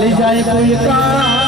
ले जाए कोई का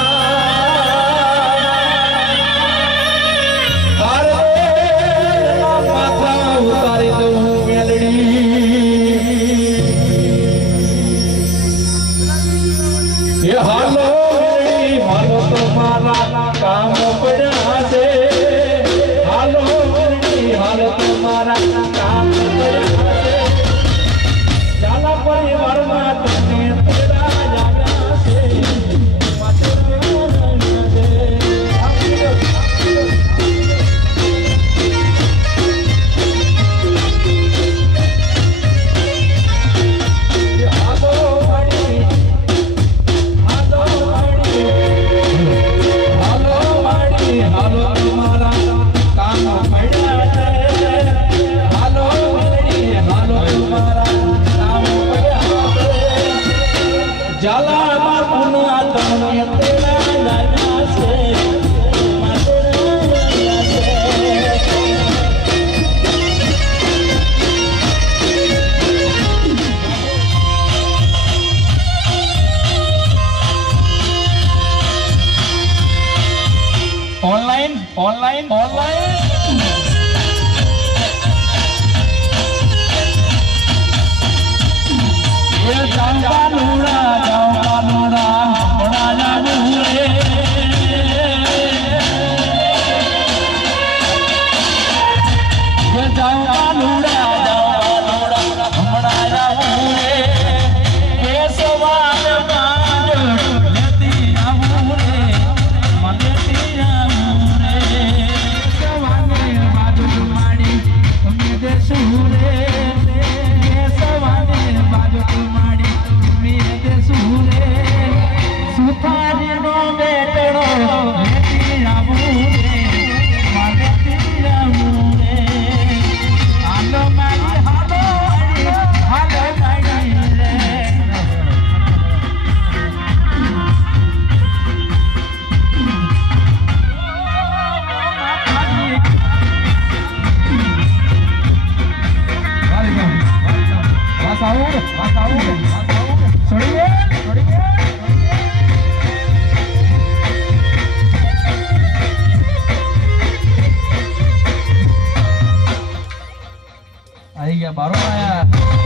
fire.